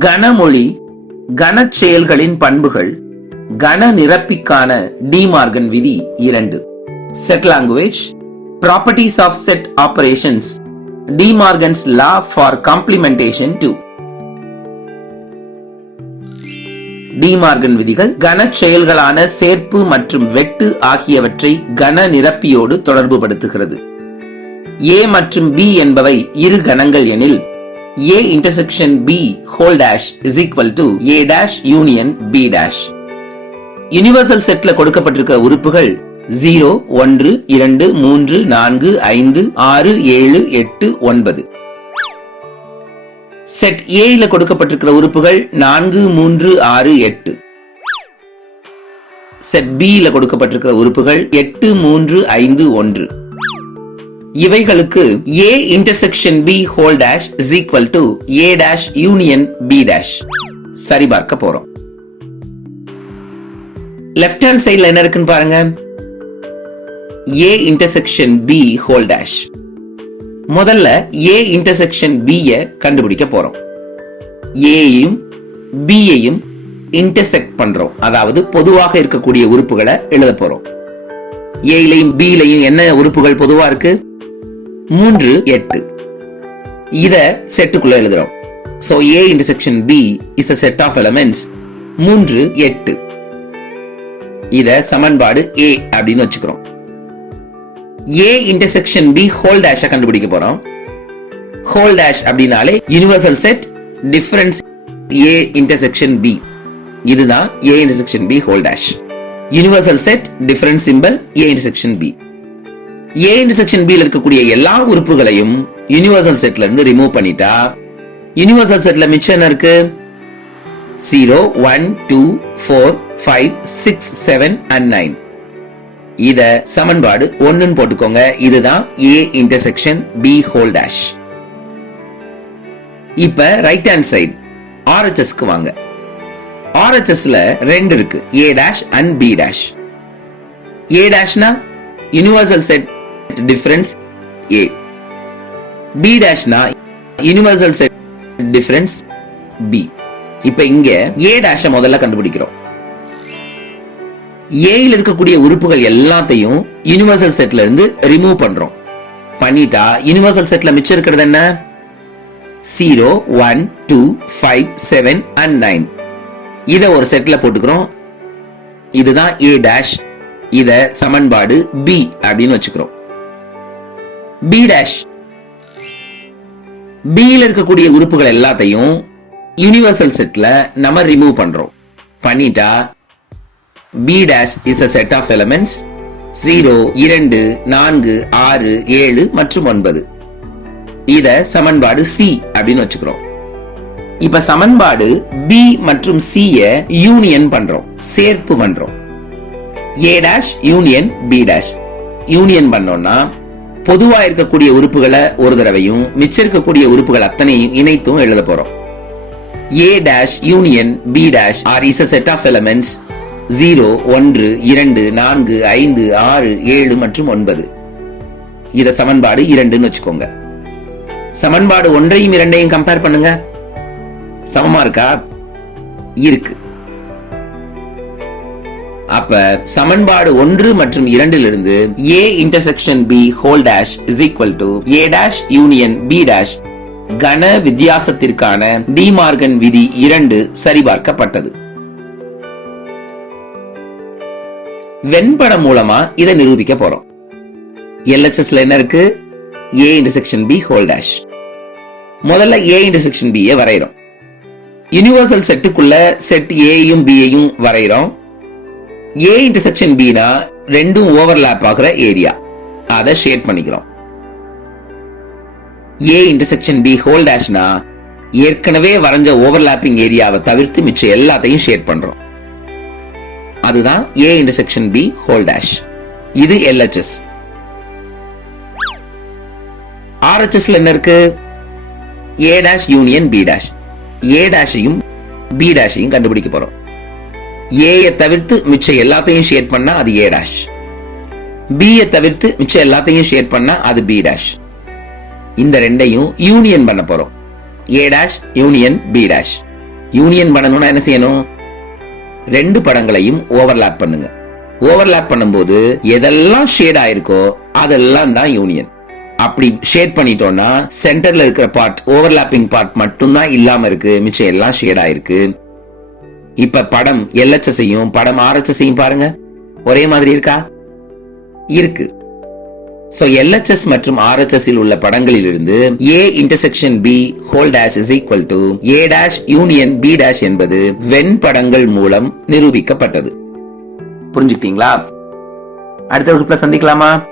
கனமொழி கன செயல்களின் பண்புகள் கன நிரப்பிக்கான டிமார்கன் விதி இரண்டு. Set language properties of set operations De Morgan's law for complementation two De Morgan விதிகள் கன செயல்களான சேர்ப்பு மற்றும் வெட்டு ஆகியவற்றை கன நிரப்பியோடு தொடர்புபடுத்துகிறது. ஏ மற்றும் பி என்பவை இரு கணங்கள் எனில் A intersection B whole dash is equal to A dash union B dash. Universal செட்ல கொடுக்கப்பட்டிருக்க உறுப்புகள் ஜீரோ ஒன்று இரண்டு மூன்று நான்கு ஐந்து ஆறு ஏழு எட்டு ஒன்பது. செட் ஏல கொடுக்கப்பட்டிருக்கிற உறுப்புகள் நான்கு மூன்று ஆறு எட்டு. செட் பி ல கொடுக்கப்பட்டிருக்கிற உறுப்புகள் எட்டு மூன்று ஐந்து ஒன்று. இவைகளுக்கு A intersection B whole dash is equal to A dash union B dash சரிபார்க்க போறோம். லெஃப்ட் ஹேண்ட் சைடுல என்ன இருக்குன்னு பாருங்க. A intersection B whole dash முதல்ல ஏ இன்டர்செக்ஷன் பி ய கண்டுபிடிக்க போறோம். ஏயும் பி யையும் இன்டர்செக்ட் பண்றோம். அதாவது பொதுவாக இருக்கக்கூடிய உறுப்புகளை எழுத போறோம். ஏலையும் பி என்ன உறுப்புகள் பொதுவா இருக்கு? மூன்று எட்டு. இத செட்டுக்குள்ள எழுதுறோம். So A intersection B is a set of elements மூன்று எட்டு. இத சமன்பாடு ஏ அப்படின்னு வச்சுக்கிறோம். A intersection B whole dash கண்டுபிடிக்க போறோம். ஹோல் டேஷ் அப்படின்னாலே universal set difference A intersection B இதுதான் A intersection B whole dash universal set difference simple A intersection B A intersection B இருக்கக்கூடிய எல்லா உறுப்புகளையும் யுனிவர்சல் செட்ல இருந்து ரிமூவ் பண்ணிட்டா யுனிவர்சல் செட்ல மிச்சம் என்ன இருக்கு? Zero one two four five six seven and nine இத சமன்பாடு ஒன்னுன்னு போட்டுக்கோங்க. இதுதான் A intersection B whole dash இப்ப ரைட் ஹேண்ட் சைடு ஆர்ஹெச்எஸ்க்கு வாங்க. ஆர்ஹெச்எஸ்ல ரெண்டு இருக்கு. A dash and B dash A டேஷ்னா universal set difference A B டேஷ்னா universal set difference B இப்ப இங்க ஏ டேஷ முதல்ல கண்டுபிடிக்கிறோம். ஏல இருக்கக்கூடிய உறுப்புகள் எல்லாத்தையும் யூனிவர்சல் செட்ல இருந்து ரிமூவ் பண்றோம். பண்ணிட்டா யூனிவர்சல் செட்ல மிச்சம் இருக்கிறது என்ன? Zero one two five seven and nine இத ஒரு செட்ல போட்டுக்கிறோம். இதுதான் ஏ டேஷ் இத சமன்பாடு பி அப்படின்னு வச்சுக்கிறோம். பி டேஷ் பியில் இருக்கக்கூடிய உறுப்புகள் எல்லாத்தையும் யூனிவர்சல் செட்ல நம்ம ரிமூவ் பண்றோம். பண்ணிட்டா B dash is a set of elements zero இரண்டு நான்கு ஆறு ஏழு மற்றும் ஒன்பது. இத சமன்பாடு சி அப்படின்னு வச்சுக்கிறோம். இப்ப சமன்பாடு பி மற்றும் சி யூனியன் பண்றோம். சேர்ப்பு பண்றோம். A dash union B dash union பண்ணோம்னா பொதுவா இருக்கக்கூடிய உறுப்புகளை ஒரு தடவையும் மிச்சம் இருக்கக்கூடிய உறுப்புகள் அத்தனையும் இணைத்தும் எழுத போறோம். A dash union B dash are is a set of elements zero ஒன்று இரண்டு நான்கு ஐந்து ஆறு ஏழு மற்றும் ஒன்பது. இத சமன்பாடு இரண்டுன்னு வச்சுக்கோங்க. சமன்பாடு ஒன்றையும் இரண்டையும் கம்பேர் பண்ணுங்க. சமமா இருக்கா? இருக்கு. அப்ப சமன்பாடு ஒன்று மற்றும் இரண்டிலிருந்து A intersection B whole dash is equal to A dash union B dash கன வித்தியாசத்திற்கான டிமார்கன் விதி இரண்டு சரிபார்க்கப்பட்டது. வெண்படம் மூலமா இதை நிரூபிக்க போறோம். எல்ஹெச்எஸ்ல என்ன இருக்கு? A intersection B whole dash முதல்ல ஏ இன்டர்செக்ஷன் பி வரைகிறோம் யூனிவர்சல் செட்டுக்குள்ள செட் ஏயும் பியையும் வரைகிறோம் ஏ இன்டர்செக்ஷன் பினா ரெண்டும் ஓவர்லாப் ஆகுற ஏரியா அதை ஷேட் பண்ணிக்கிறோம். ஏ இன்டர்செக்ஷன் பி ஹோல் டேஷ்னா ஏற்கனவே வரைஞ்ச ஓவர்லாப்பிங் ஏரியாவை தவிர்த்து மிச்சம் எல்லாத்தையும் ஷேட் பண்றோம். அதுதான் A intersection B whole dash இது எல்ஹெச்எஸ் ஆர்ஹெச்எஸ்ல என்ன இருக்கு? A dash union B dash A டேஷையும் B டேஷையும் கண்டுபிடிக்க போறோம். ஏயை தவிர்த்து மிச்சம் எல்லாத்தையும் ஷேர் பண்ணா அது ஏ டேஷ் பியை தவிர்த்து மிச்சம் எல்லாத்தையும் ஷேர் பண்ணா அது பி டேஷ் இந்த ரெண்டையும் யூனியன் பண்ண போறோம். A dash union B dash union பண்ணணும்னா என்ன செய்யணும்? ரெண்டு படங்களையும் ஓவர்லாப் பண்ணுங்க. ஓவர்லாப் பண்ணும்போது எதெல்லாம் ஷேட் ஆயிருக்கோ அதெல்லாம் தான் யூனியன் அப்படி ஷேட் பண்ணிட்டோம்னா சென்டர்ல இருக்கிற பார்ட் ஓவர்லாப்பிங் பார்ட் மட்டும்தான் இல்லாம இருக்கு. மிச்சம் எல்லாம் ஷேட் ஆயிருக்கு. இப்ப படம் எல்ஹெச்எஸ்ஐயும் படம் ஆர்ஹெச்எஸ்ஐயும் பாருங்க. ஒரே மாதிரி இருக்கா? இருக்கு. சோ எல்ஹெச்எஸ் மற்றும் ஆர்எச்எஸ் இல் உள்ள படங்களில் இருந்து A intersection B whole dash is equal to A dash union B dash என்பது வெண் படங்கள் மூலம் நிரூபிக்கப்பட்டது. புரிஞ்சுக்கிட்டீங்களா? அடுத்த வகுப்புல சந்திக்கலாமா?